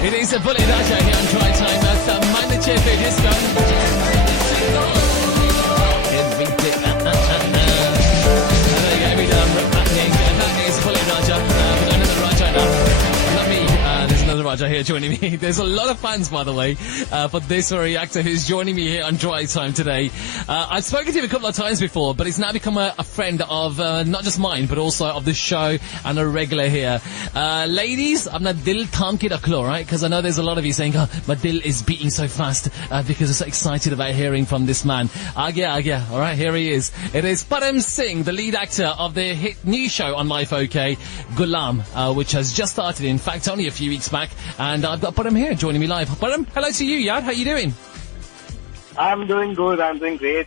It is a bullet Raja here on Drivetime. That's a minor chefe disco. Every day. Every day I'm rapping. That is bullet Raja. But another Raja now. Not me. There's another Raja here joining me. There's a lot of fans, by the way, for this very actor who's joining me here on Drivetime today. I've spoken to him a couple of times before, but he's now become a friend of not just mine, but also of the show and a regular here. Ladies, apna dil tham ke rakh lo, right? Because I know there's a lot of you saying, oh, my dil is beating so fast because I'm so excited about hearing from this man. Agya. All right, here he is. It is Param Singh, the lead actor of the hit new show on Life OK, Ghulaam, which has just started, in fact, only a few weeks back. And I've got Param here joining me live. Param, hello to you, Yad. How you doing? I'm doing good. I'm doing great.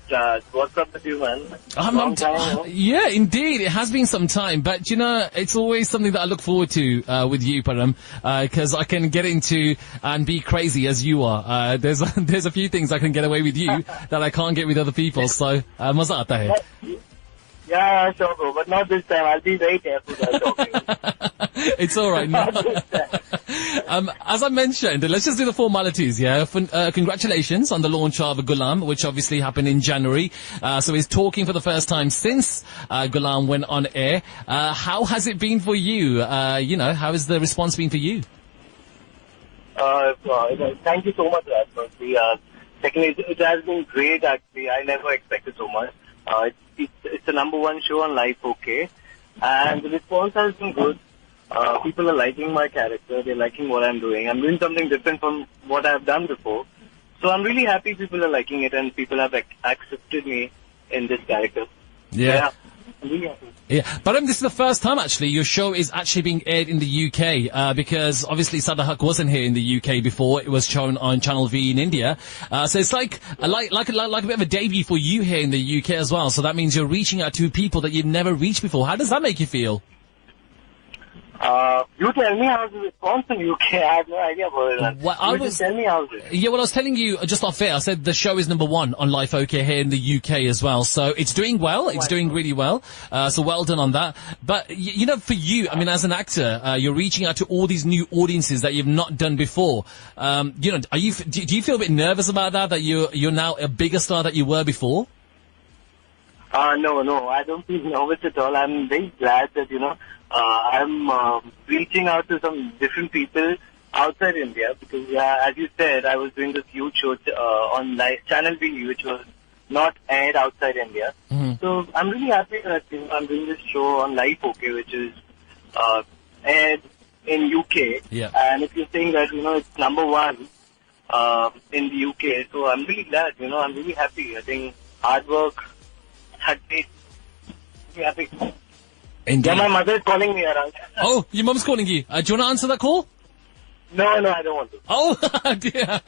What's up with you, man? Long time, yeah, indeed. It has been some time. But, you know, it's always something that I look forward to with you, Param, because I can get into and be crazy as you are. There's a few things I can get away with you that I can't get with other people. So, maza aata hai. Yeah, sure, bro. But not this time. I'll be very careful while talking. It's all right. No. As I mentioned, let's just do the formalities, yeah? Congratulations on the launch of Ghulaam, which obviously happened in January. So he's talking for the first time since Ghulaam went on air. How has it been for you? How has the response been for you? Thank you so much, Raj. Firstly, secondly, it has been great, actually. I never expected so much. It's the number one show on Life OK. And the response has been good. People are liking my character. They're liking what I'm doing. I'm doing something different from what I've done before. So I'm really happy people are liking it and people have accepted me in this character. Yeah. I'm really happy. Yeah, but this is the first time actually your show is actually being aired in the UK because obviously Sadahak wasn't here in the UK before. It was shown on Channel V in India. So it's like a bit of a debut for you here in the UK as well. So that means you're reaching out to people that you've never reached before. How does that make you feel? You tell me how's the response in UK. I have no idea about it. Tell me how's it. Yeah, well, I was telling you just off air. I said the show is number one on Life OK here in the UK as well. So it's doing well. It's doing really well. So well done on that. But, for you, I mean, as an actor, you're reaching out to all these new audiences that you've not done before. Do you feel a bit nervous about that, that you're now a bigger star than you were before? No, I don't feel nervous at all. I'm very glad that, I'm reaching out to some different people outside India because, as you said, I was doing this huge show on Channel V, which was not aired outside India. Mm-hmm. So I'm really happy that I'm doing this show on Life OK, which is aired in UK. Yeah. And if you're saying that, it's number one in the UK, so I'm really glad, I'm really happy. I think hard work had paid. Really happy. Indeed. Yeah, my mother is calling me around. Oh, your mum's calling you. Do you want to answer that call? No, I don't want to. Oh, dear.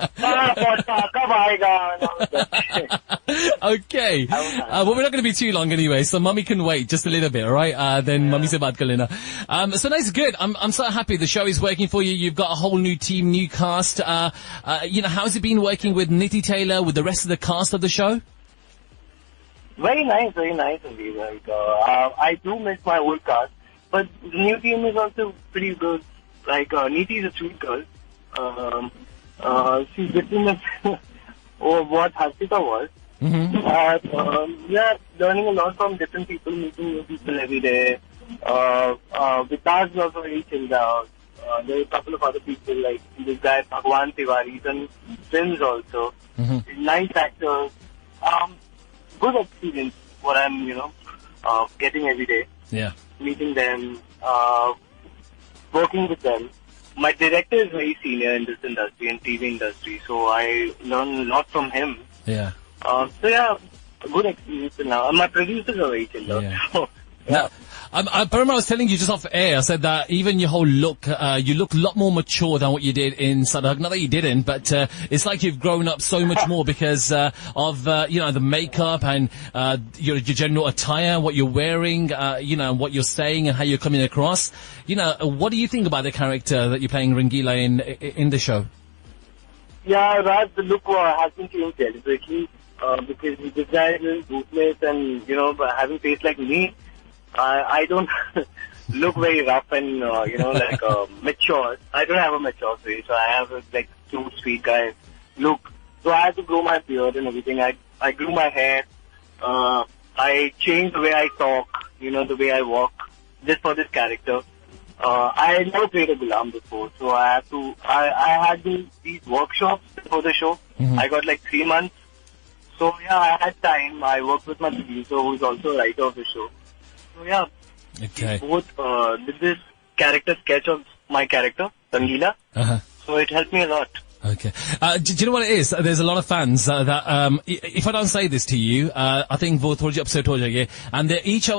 Okay. Well, we're not going to be too long anyway, so mummy can wait just a little bit, all right? Then mummy se baat kar lena. So that's good. I'm so happy the show is working for you. You've got a whole new team, new cast. How's it been working with Nitty Taylor, with the rest of the cast of the show? Very nice indeed. I do miss my old cast, but the new team is also pretty good. Niti is a sweet girl. She's different than what Hasika was. Mm-hmm. Learning a lot from different people, meeting new people every day. Vikas is also very chilled out. There are a couple of other people like this guy, Bhagwan Tiwari, he's done films also. Mm-hmm. Nice actors. Good experience what I'm, getting every day. Yeah. Meeting them, working with them. My director is very senior in this industry, in TV industry, so I learn a lot from him. Yeah. Good experience now. My producers are very chill out. So, yeah. Param, I was telling you just off air, I said that even your whole look, you look a lot more mature than what you did in Sadhak. Not that you didn't, but it's like you've grown up so much more because of the makeup and your general attire, what you're wearing, what you're saying and how you're coming across. What do you think about the character that you're playing, Rangila, in the show? Yeah, Raj, the look hasn't changed deliberately because this guy is ruthless and, having face like me, I don't look very rough and, like mature. I don't have a mature face, so I have a like cute, sweet guy look. So I had to grow my beard and everything. I grew my hair. I changed the way I talk, the way I walk, just for this character. I never played a Ghulaam before, so I had these workshops before the show. I got like 3 months. So yeah, I had time. I worked with my producer, who's also a writer of the show. So yeah, Okay. both did this character sketch of my character, Rangila. So it helped me a lot. Okay. Do you know what it is? There's a lot of fans that, if I don't say this to you, I think वो थोड़ी episode हो जाएगी, and they're each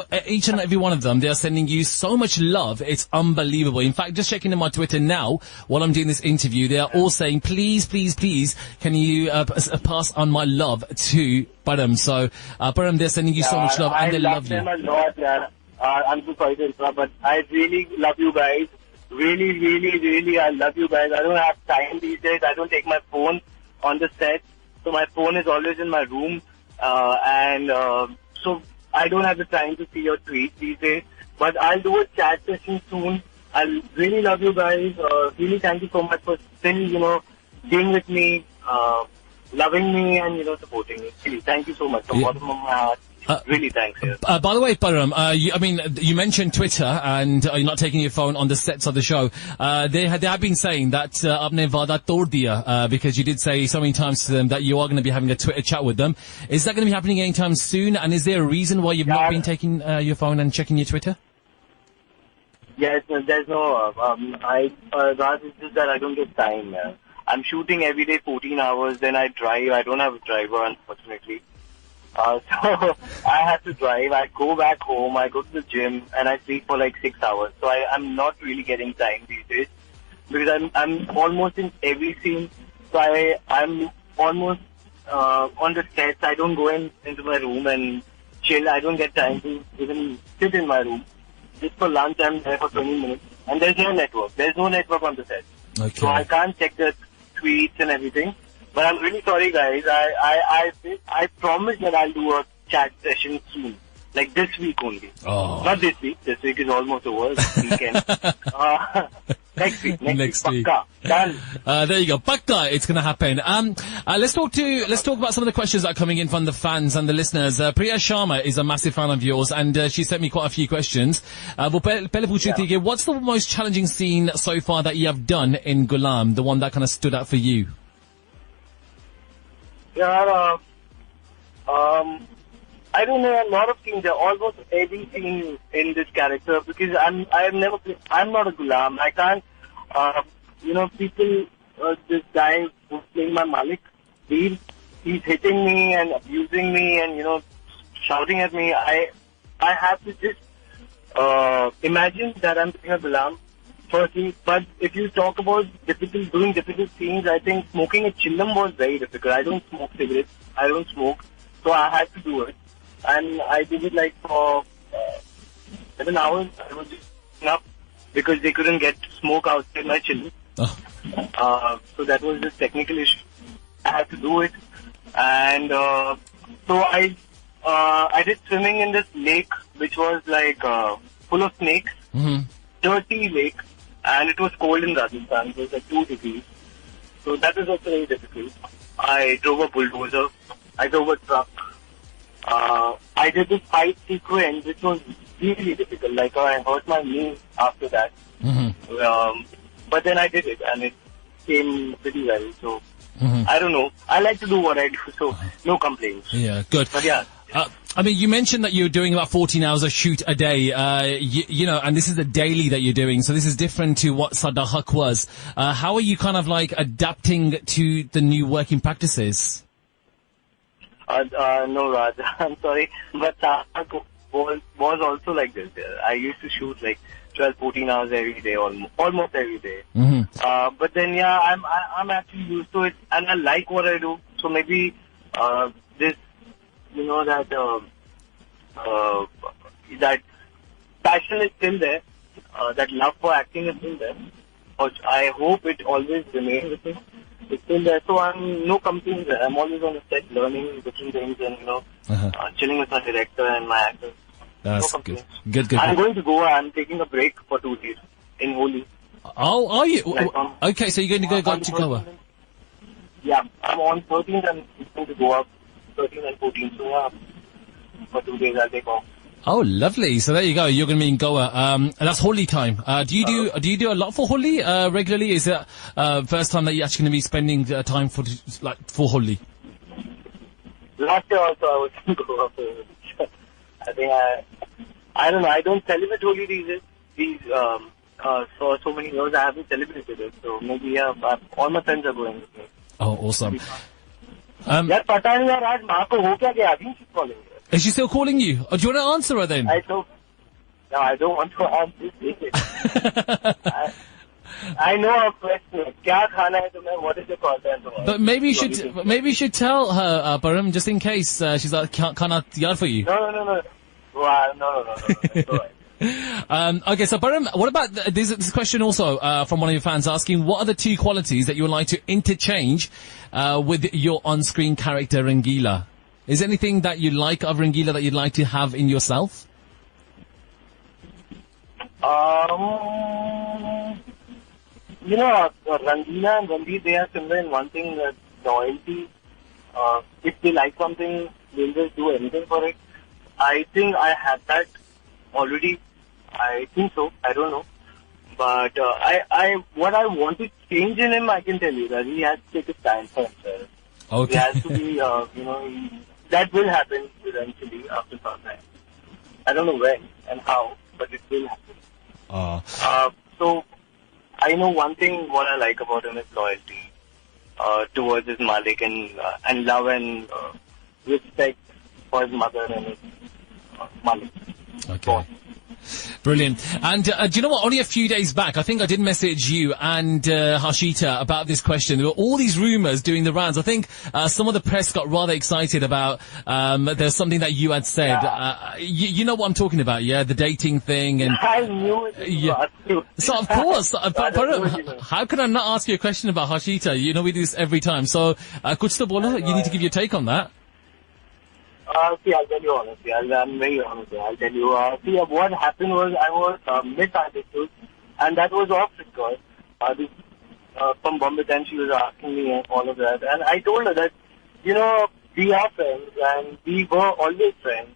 and every one of them, they are sending you so much love. It's unbelievable. In fact, just checking in my Twitter now, while I'm doing this interview, they are all saying, please, please, please, can you pass on my love to Param? So, Param, they're sending you so much love, and they love you. I love them a lot, yeah. I'm so sorry to interrupt, but I really love you guys. Really, really, really, I love you guys. I don't have time these days. I don't take my phone on the set. So my phone is always in my room. So I don't have the time to see your tweets these days. But I'll do a chat session soon. I really love you guys. Really thank you so much for still, being with me, loving me and, supporting me. Really, thank you so much from the bottom of my heart. Really, thanks. Yeah. By the way, Param, you mentioned Twitter and you're not taking your phone on the sets of the show. They have been saying that aapne vada tod diya, because you did say so many times to them that you are going to be having a Twitter chat with them. Is that going to be happening anytime soon? And is there a reason why you've not been taking your phone and checking your Twitter? Yes, there's no. Raj, it's just that I don't get time. I'm shooting every day 14 hours, then I drive. I don't have a driver, unfortunately. So I have to drive. I go back home. I go to the gym and I sleep for like 6 hours. So I'm not really getting time these days because I'm almost in every scene. So I'm almost on the sets. I don't go into my room and chill. I don't get time to even sit in my room. Just for lunch, I'm there for 20 minutes. And there's no network. There's no network on the set. Okay. So I can't check the tweets and everything. But I'm really sorry, guys. I promise that I'll do a chat session soon. Like this week only. Oh. Not this week. This week is almost over. This weekend. Next week. Next week. Pakka. Done. There you go. Pakka, it's going to happen. Let's talk about some of the questions that are coming in from the fans and the listeners. Priya Sharma is a massive fan of yours, and she sent me quite a few questions. Pehle पूछ रही थी कि what's the most challenging scene so far that you have done in Ghulaam? The one that kind of stood out for you? Yeah, I don't know, a lot of things. Almost every scene in this character, because I'm not a Ghulaam. I can't, people, this guy who's playing my Malik, he's hitting me and abusing me and, shouting at me. I have to just imagine that I'm playing a Ghulaam. Firstly, but if you talk about doing difficult scenes, I think smoking a chillum was very difficult. I don't smoke cigarettes. I don't smoke. So I had to do it. And I did it like for 7 hours. I was just up because they couldn't get smoke outside my chillum. Oh. So that was the technical issue. I had to do it. And so I did swimming in this lake, which was like full of snakes. Mm-hmm. Dirty lake. And it was cold in Rajasthan. It was like 2 degrees. So that was also very difficult. I drove a bulldozer. I drove a truck. I did this fight sequence, which was really difficult. Like I hurt my knee after that. Mm-hmm. But then I did it, and it came pretty well. So I don't know. I like to do what I do, so no complaints. Yeah, good. But yeah. You mentioned that you're doing about 14 hours of shoot a day, and this is the daily that you're doing, so this is different to what Sada Haq was. How are you kind of like adapting to the new working practices? No, Raj, I'm sorry, but Sada Haq was also like this. I used to shoot like 12, 14 hours every day, almost every day. Mm-hmm. But then, yeah, I'm actually used to it, and I like what I do, so maybe this, that passion is still there, that love for acting is still there. I hope it always remains with me. It's still there, so I'm no complaints there. I'm always on the set learning different things and, chilling with my director and my actors. That's No good. complaints. Good. I'm going to Goa. I'm taking a break for 2 days in Holi. Oh, are you? Like Okay, so you're going to go on to the Goa. 13th. Yeah, I'm on 13th and going to Goa 13th and 14th. So yeah, for 2 days I'll take off. Oh, lovely. So there you go. You're going to be in Goa. And that's Holi time. Do you do a lot for Holi regularly? Is it first time that you're actually going to be spending time for Holi? Last year also I was in Goa. So I think I don't know. I don't celebrate Holi these so many years I haven't celebrated it. So maybe yeah, all my friends are going with me. Oh, awesome. यार पता नहीं यार आज माँ को हो क्या गया अभी she's calling me. Is she still calling you? Oh, do you want to answer her then? No, I don't want to answer this. I know her question. क्या खाना है तुम्हें? What is your content? But maybe you should tell her, Param, just in case she's like, can't yard for you. No. No. It's all right. Okay, so Param, what about this question also from one of your fans asking, what are the 2 qualities that you would like to interchange with your on-screen character Rangila? Is there anything that you like of Rangila that you'd like to have in yourself? You know, Rangila and Ranveer, they are similar in one thing, loyalty. If they like something, they'll just do anything for it. I think I have that already. I think so. I don't know. But what I want to change in him, I can tell you that he has to take a stand for himself. Okay. He has to be, that will happen eventually after some time. I don't know when and how, but it will happen. So I know one thing what I like about him is loyalty towards his Malik and love and respect for his mother and his Malik. Okay. Brilliant. And do you know what? Only a few days back, I think I did message you and Harshita about this question. There were all these rumours doing the rounds. I think some of the press got rather excited about there's something that you had said. Yeah. You know what I'm talking about, yeah? The dating thing. And I knew it. Yeah. So, of course, how can I not ask you a question about Harshita? You know, we do this every time. So, kuch to bolo, you need to give your take on that. See, I'll tell you honestly. I'm very honest. I'll tell you. See, what happened was I was misunderstood, and that was off record. This from Bombay, and she was asking me and all of that, and I told her that, we are friends, and we were always friends.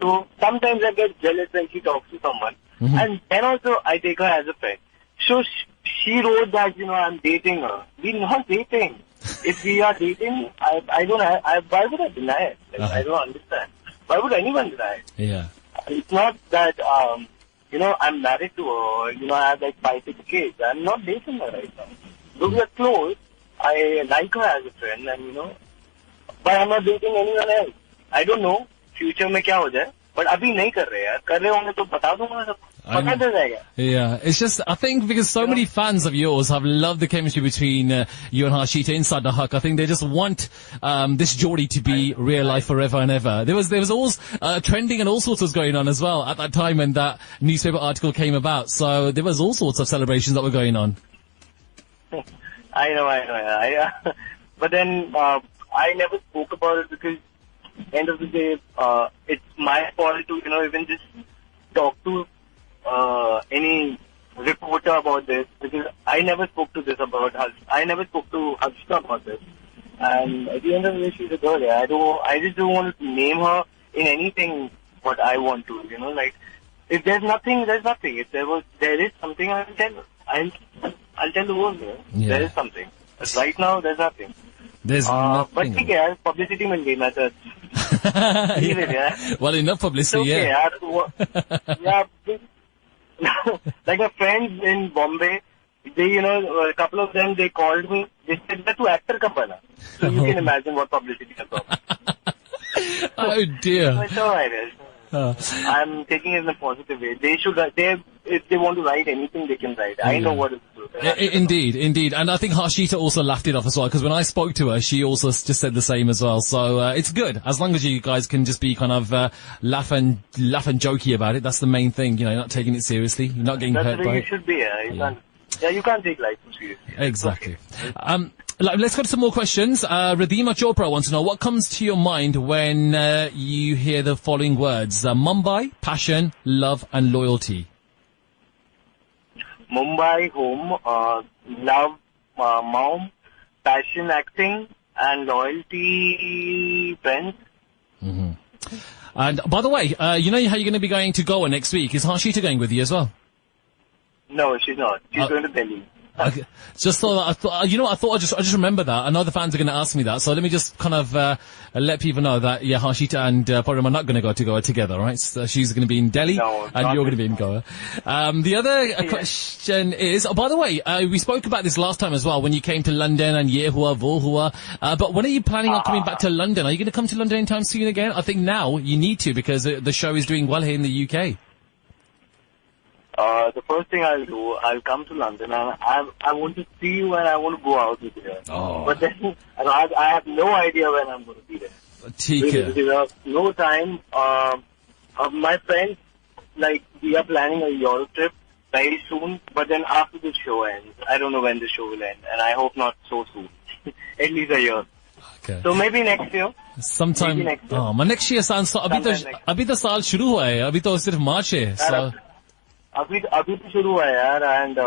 So sometimes I get jealous when she talks to someone, and then also I take her as a friend. So she wrote that I'm dating her. We're not dating. If we are dating, I don't have, why would I deny it? Like, I don't understand. Why would anyone deny it? Yeah. It's not that, I'm married to her, I have like 5, 6 kids. I'm not dating her right now. Though we are close, I like her as a friend and, but I'm not dating anyone else. I don't know, future में क्या हो जाए, but अभी नहीं कर रहे यार. कर रहे होंगे तो बता दूंगा सबको. Yeah, it's just, I think because so many fans of yours have loved the chemistry between you and Harshita inside the Haq. I think they just want this Geordie to be real life forever and ever. There was all trending and all sorts was going on as well at that time when that newspaper article came about. So there was all sorts of celebrations that were going on. I know. But then I never spoke about it because end of the day, it's my fault to, even just talk to any reporter about this because I never spoke to this about her. I never spoke to Harshita about this. And at the end of the day, she's a girl. Yeah. I just don't want to name her in anything what I want to. Like if there's nothing, there's nothing. If there is something, I'll tell her. I'll tell the world. Yeah. There is something. But right now, there's nothing. There's nothing. But ठीक है यार, publicity मिल गई मैं तो. Well, enough publicity, okay, yeah. Yeah. Like my friends in Bombay, they, a couple of them, they called me. They said that tu actor ka bana. So you can imagine what publicity I'm talking. Oh dear. So it's alright. I'm taking it in a positive way. They should. If they want to write anything, they can write. I know what is true. Indeed. And I think Harshita also laughed it off as well, because when I spoke to her, she also just said the same as well. So it's good. As long as you guys can just be kind of laugh and jokey about it, that's the main thing. You're not taking it seriously. You're not getting hurt by it. You should be. You can't take life too seriously. Exactly. let's go to some more questions. Radhima Chopra wants to know, what comes to your mind when you hear the following words? Mumbai, passion, love and loyalty. Mumbai, home, love, mom, passion, acting, and loyalty, friends. Mm-hmm. And by the way, you know how you're going to be going to Goa next week? Is Harshita going with you as well? No, she's not. She's going to Delhi. Okay. Just thought, I just remember that. I know the fans are going to ask me that, so let me just kind of let people know that, yeah, Harshita and Param are not going to go to Goa together, right? So she's going to be in Delhi, and you're going to be in Goa. The other question is, oh, by the way, we spoke about this last time as well, when you came to London and Ye Hua, Wo Hua, but when are you planning on coming back to London? Are you going to come to London anytime soon again? I think now you need to, because the show is doing well here in the UK. The first thing I'll do, I'll come to London and I want to see you and I want to go out with you. Oh. But then I have no idea when I'm going to be there. There's no time. My friends, like, we are planning a Europe trip very soon, but then after the show ends. I don't know when the show will end, and I hope not so soon. At least a year. Okay. So maybe next year. Sometime. Maybe next year. Oh, next year sounds so. अभी तो साल शुरू हुआ है. अभी तो सिर्फ मार्च है. So. अभी तो शुरू हुआ है यार, and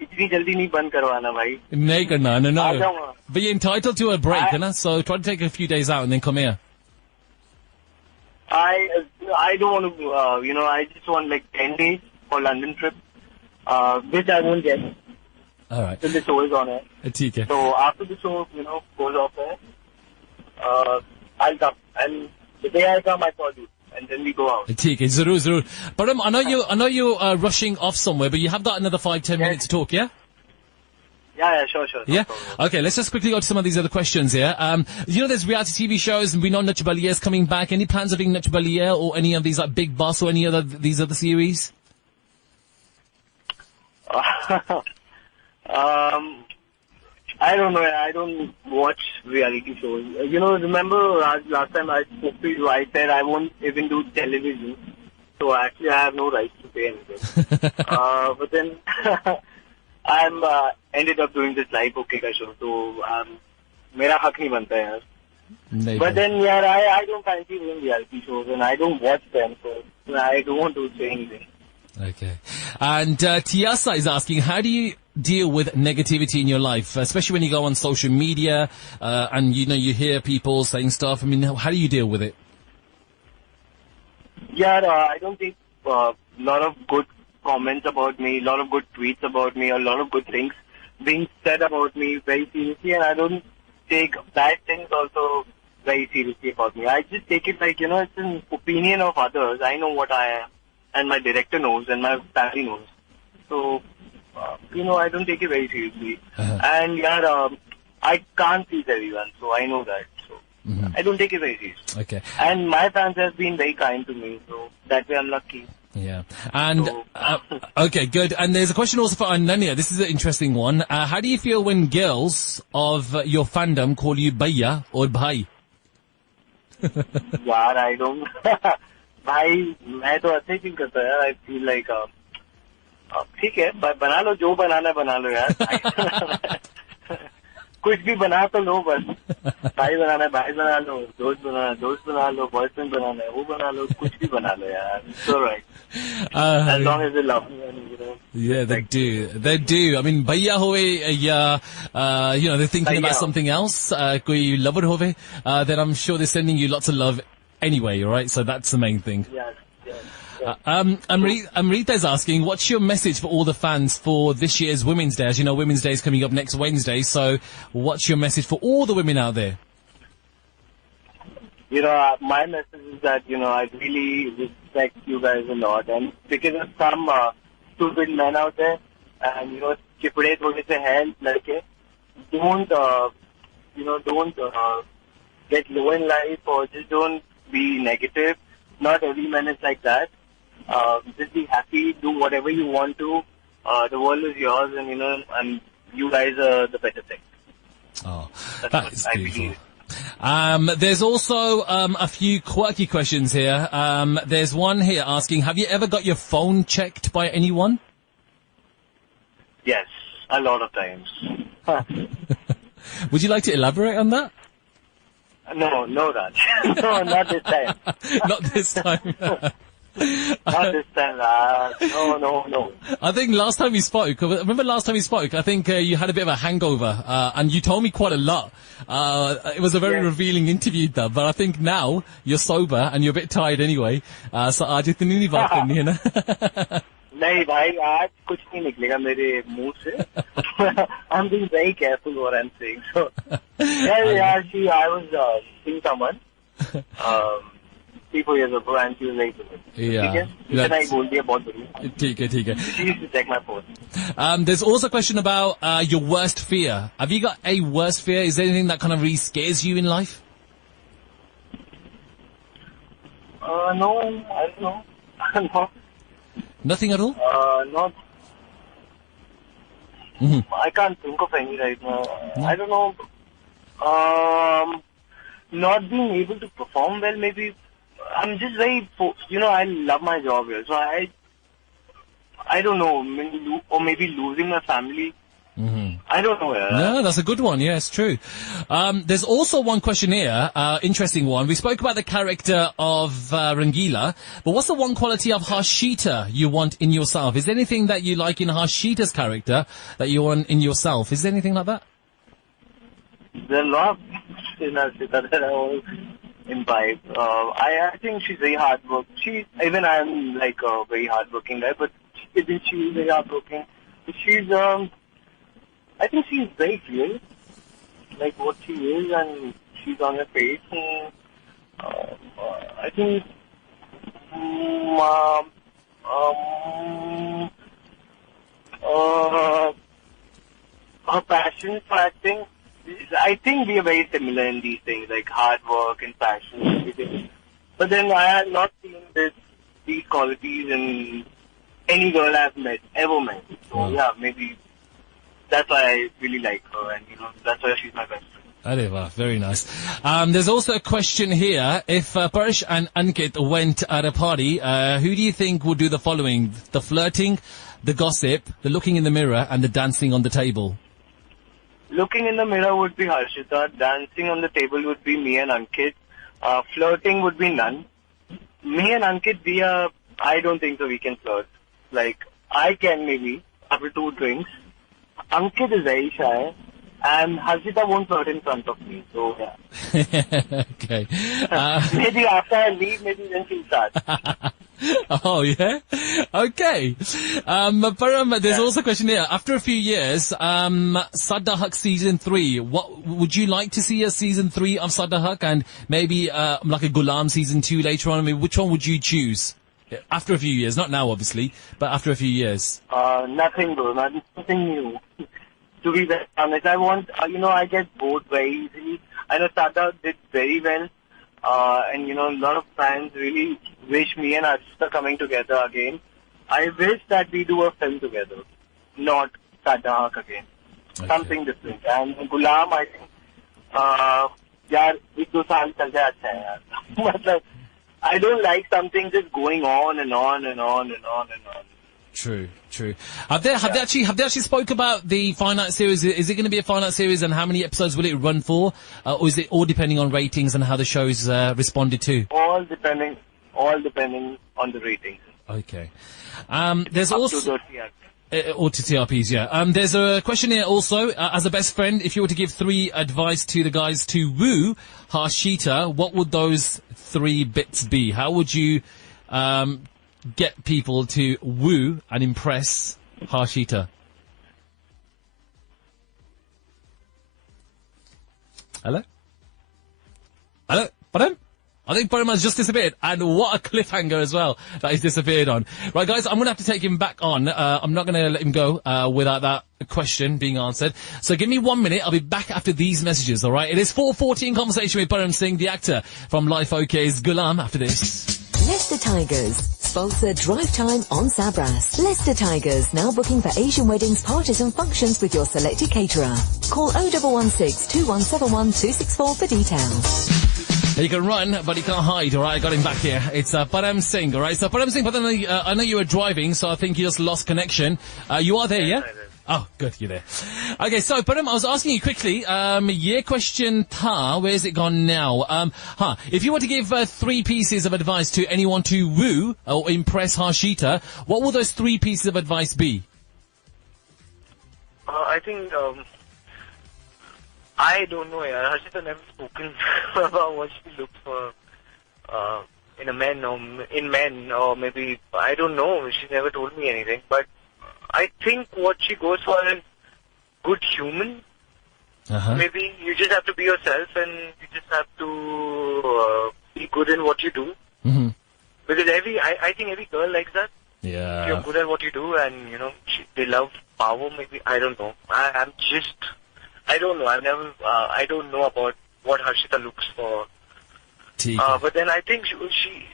इतनी जल्दी नहीं बंद करवाना भाई. नहीं करना, no. आ जाऊंगा. But you're entitled to a break, है so try to take a few days out and then come here. I don't want to, I just want like 10 days for London trip, which I won't get. All right. Till the show is on air. ठीक है. So after the show, goes off air, I'll come, and the day I come, I call you. And then we go out. ठीक है, जरूर. But I know you're rushing off somewhere, but you have got another 5-10 minutes to talk, yeah? Yeah, sure. Yeah? Okay, let's just quickly go to some of these other questions here. There's reality TV shows, and we know Nach Baliya is coming back. Any plans of doing Nach Baliya or any of these, like Big Boss or any other these other series? I don't know. I don't watch reality shows. Remember last time I spoke to you, I said I won't even do television. So actually I have no right to say anything. But then I'm ended up doing this Life OK. show. So मेरा हक नहीं बनता है यार. But then I don't fancy doing reality shows and I don't watch them. So I don't want to say anything. Okay. And Tiasa is asking, how do you deal with negativity in your life, especially when you go on social media and you hear people saying stuff? I mean, how do you deal with it? Yeah, I don't think a lot of good comments about me, a lot of good tweets about me, a lot of good things being said about me very seriously, and I don't take bad things also very seriously about me. I just take it like, it's an opinion of others. I know what I am, and my director knows, and my family knows. So, I don't take it very seriously. And I can't please everyone, so I know that. So I don't take it very seriously. Okay. And my fans have been very kind to me, so that way I'm lucky. Yeah. And, okay, good. And there's a question also for Ananya. This is an interesting one. How do you feel when girls of your fandom call you Bhaiya or Bhai? यार, I don't... भाई, मैं तो अच्छे feel करता है. I feel like... ठीक है, बना लो जो बनाना बना लो यार. कुछ भी बना तो लो बस. भाई बनाना है भाई बना लो, दोस्त बना लो, बॉयफ्रेंड बनाना है वो बना लो, कुछ भी बना लो यार. It's alright. As long as they love me, yeah, they do. They do. I mean, bhaiya hove, they're thinking about something else. Koi lover hove, then I'm sure they're sending you lots of love anyway, right? So that's the main thing. Yes. Amrita is asking, what's your message for all the fans for this year's Women's Day? As you know, Women's Day is coming up next Wednesday, so what's your message for all the women out there? My message is that, I really respect you guys a lot, and because of some stupid men out there, and, chipde thode se hain ladke, don't get low in life, or just don't be negative. Not every man is like that. Just be happy, do whatever you want to. The world is yours, and you guys are the better thing. Oh, that's what beautiful. I believe. There's also a few quirky questions here. There's one here asking, have you ever got your phone checked by anyone? Yes, a lot of times. Would you like to elaborate on that? No, Raj. No, not this time. Not this time. Not this time, Raj. No. I think last time we spoke, I think you had a bit of a hangover, and you told me quite a lot. It was a very revealing interview, though, but I think now you're sober and you're a bit tired anyway. So आज इतनी नहीं बात करनी है ना? नहीं भाई, आज कुछ नहीं निकलेगा मेरे मुंह से. I'm being very careful what I'm saying. So, I was seeing someone 3-4 years ago, and she was like, yeah. I told you about the ठीक है. She used to check my phone. There's also a question about your worst fear. Have you got a worst fear? Is there anything that kind of really scares you in life? No, I don't know. No. Nothing at all? Not. I can't think of any right now. I don't know. Not being able to perform well, maybe. I'm just very, I love my job here. So I don't know, maybe losing my family. I don't know. No, that's a good one. Yeah, it's true. There's also one question here, interesting one. We spoke about the character of Rangila, but what's the one quality of Harshita you want in yourself? Is there anything that you like in Harshita's character that you want in yourself? Is there anything like that? There are a lot in Harshita that I want to imbibe. I think she's very hardworking. Even I'm like a very hardworking guy, but she's very hardworking. She's I think she's very real, like what she is, and she's on her face. And, I think her passion for acting, I think we are very similar in these things, like hard work and passion and everything. But then I have not seen these qualities in any girl I've ever met. So yeah, maybe that's why I really like her, and that's why she's my best friend. Wow, very nice. There's also a question here. If Paresh and Ankit went at a party, who do you think would do the following? The flirting, the gossip, the looking in the mirror, and the dancing on the table? Looking in the mirror would be Harshita. Dancing on the table would be me and Ankit. Flirting would be none. Me and Ankit, I don't think so we can flirt. Like, I can maybe, after 2 drinks. Ankit is very shy, and Harshita won't flirt in front of me, so yeah. Okay. Maybe after I leave, maybe then she'll start. Oh, yeah? Okay. Param, there's also a question here. After a few years, Sadda Haq Season 3, what would you like to see a Season 3 of Sadda Haq, and maybe like a Ghulaam Season 2 later on? I mean, which one would you choose? After a few years, not now obviously, but after a few years. Nothing, bro. Nothing new. To be very honest, I want, I get bored very easily. I know Sadda did very well, and a lot of fans really wish me and Harshita coming together again. I wish that we do a film together, not Sadda Haq again. Okay. Something different. And Ghulaam, I think, 1-2 saal chal jaye acha hai yaar. I don't like something just going on and on and on and on and on. True. Have they actually spoke about the finite series? Is it going to be a finite series, and how many episodes will it run for? Or is it all depending on ratings and how the show's responded to? All depending on the ratings. Okay. There's also or to TRPs, yeah. There's a question here also. As a best friend, if you were to give 3 advice to the guys to woo Harshita, what would those 3 bits be? How would you get people to woo and impress Harshita? Hello? Pardon? I think Param has just disappeared, and what a cliffhanger as well that he's disappeared on. Right, guys, I'm going to have to take him back on. I'm not going to let him go without that question being answered. So give me 1 minute. I'll be back after these messages, all right? It is 4:40 in conversation with Param Singh, the actor from Life OK.'s Ghulaam, after this. Leicester Tigers sponsor Drivetime on Sabras. Leicester Tigers now booking for Asian weddings, parties and functions with your selected caterer. Call 0116 2171 264 for details. He can run, but he can't hide, all right? I got him back here. It's Param Singh, all right? So Param Singh, I know you were driving, so I think you just lost connection. You are there, yeah? Oh, good, you're there. Okay, so, Param, I was asking you quickly, ye question tha, where's it gone now? If you were to give 3 pieces of advice to anyone to woo or impress Harshita, what will those 3 pieces of advice be? I think, I don't know, yaar. Harshita never spoken about what she looks for in a man or in men, or maybe, I don't know. She never told me anything, but I think what she goes for is good human. Maybe you just have to be yourself, and you just have to be good in what you do. Because I think every girl likes that. Yeah. If you're good at what you do, and you know they love power. Maybe I don't know. I don't know. I don't know about what Harshita looks for. But then I think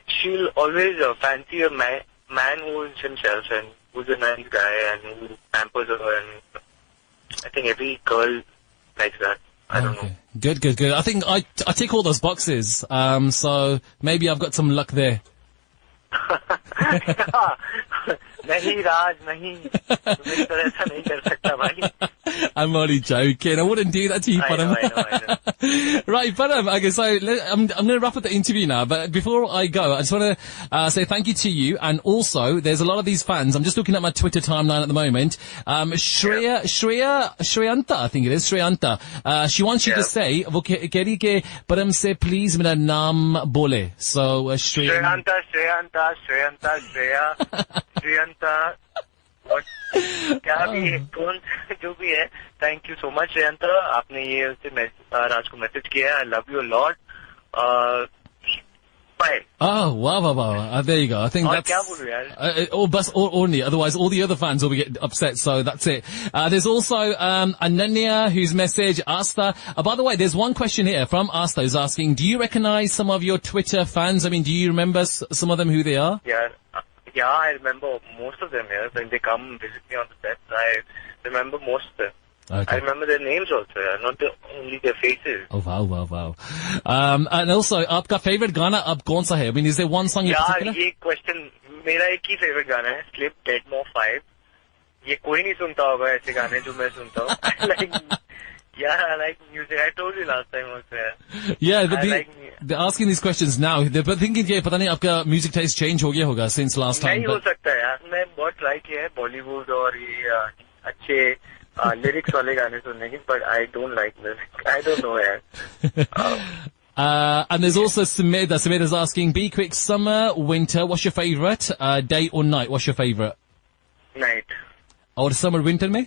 she'll always fancy a man who is himself and who's a nice guy and who pampers her, and I think every girl likes that. I don't know. Good. I think I tick all those boxes. So maybe I've got some luck there. Nahi, Raj, nahi. तुम ऐसा नहीं कर सकता भाई. I'm only joking. I wouldn't do that to you, Param. I know. Right, Param. Okay, so I'm going to wrap up the interview now. But before I go, I just want to say thank you to you. And also, there's a lot of these fans. I'm just looking at my Twitter timeline at the moment. Shreyanta, I think it is, Shreyanta. She wants you to say, वो कह रही कि Param से please मेरा नाम बोले. So, Shreyanta. What? क्या भी है, कौन जो भी है, थैंक यू सो मच श्रेयंता, आपने ये राज को मैसेज किया है. I love you a lot. Bye. Oh, wow. There you go. I think that's... क्या बोलूं यार? Only. Otherwise, all the other fans will get upset, so that's it. There's also Ananya, whose message, Asta. By the way, there's one question here from Asta, who's asking, do you recognize some of your Twitter fans? I mean, do you remember some of them, who they are? Yeah, I remember most of them here. When they come visit me on the set, I remember most of them. Okay. I remember their names also, not only their faces. Oh, wow. And also, आपका favorite गाना अब कौन सा है? I mean, is there one song in particular? यार, ये question, मेरा एक ही favorite गाना है, Slip, Dead More 5. ये कोई नहीं सुनता होगा ऐसे गाने जो मैं सुनता हूँ. I like music. I told you last time also. Yeah, they're asking these questions now. They're thinking कि पता नहीं आपका music taste change हो गया होगा since last time. नहीं हो सकता यार. मैं बहुत try किया है Bollywood और ये अच्छे lyrics वाले गाने सुनने की, but I don't like music. I don't know यार. And there's also Samida. Samida's asking, be quick, summer, winter, what's your favourite? Day or night, what's your favourite? Night. Or summer, winter में?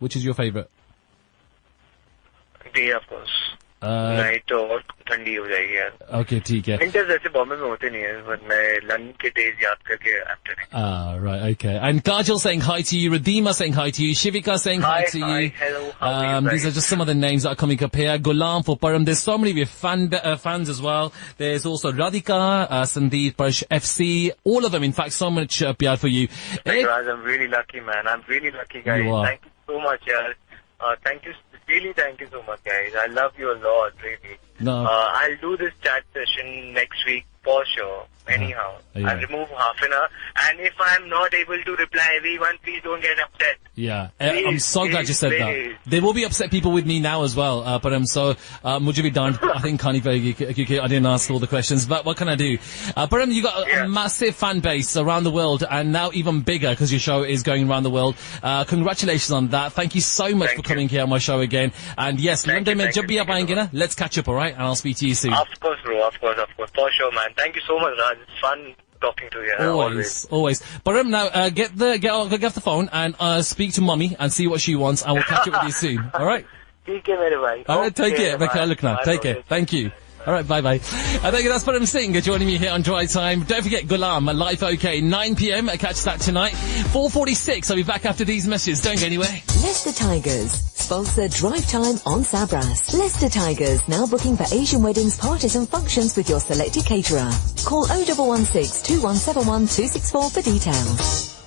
Which is your favourite? Day, of course. Night और ठंडी हो जाएगी यार. Okay, ठीक है. Winters ऐसे बॉम्बे में होते नहीं है, but मैं लंदन के days याद करके I'm telling. Right, okay. And Kajal saying hi to you, Redeema saying hi to you, Shivika saying hi to you. Hello, how are you? These are just some of the names that are coming up here. Ghulaam for Param. There's so many of your fans as well. There's also Radhika, Sandeep, Parsh FC. All of them, in fact, so much pyar for you. Thank you, Raj. I'm really lucky, man. I'm really lucky, guys. You are. Thank you so much, yaar. Thank you. Really, thank you so much, guys. I love you a lot, really. No. I'll do this chat session next week for sure. Anyhow, Yeah. I'll remove half an hour. And if I'm not able to reply everyone, please don't get upset. Yeah, Please, I'm so glad you said that. please. There will be upset people with me now as well, but I'm so, मुझे भी डांट, I think खानी पड़ेगी क्योंकि I didn't ask all the questions, but what can I do? Param, you got a massive fan base around the world, and now even bigger because your show is going around the world. Congratulations on that. Thank you so much for coming here on my show again. And yes, London में जब भी आप आएंगे ना, let's catch up, alright? And I'll speak to you soon. Of course, bro. Of course. For sure, man. Thank you so much, Raj. It's fun talking to you. Always. Param, now get off the phone and speak to Mummy and see what she wants, and we'll catch up with you soon. All right? ठीक है मेरे भाई. All right, take care. Look now. Take care. Thank you. All right, bye-bye. Thank you. That's Param Singh joining me here on Drive Time. Don't forget Ghulaam, Life OK, 9 p.m. Catch that tonight. 4:46. I'll be back after these messages. Don't go anywhere. Leicester Tigers sponsor Drive Time on Sabras. Leicester Tigers now booking for Asian weddings, parties and functions with your selected caterer. Call 0116 2171 264 for details.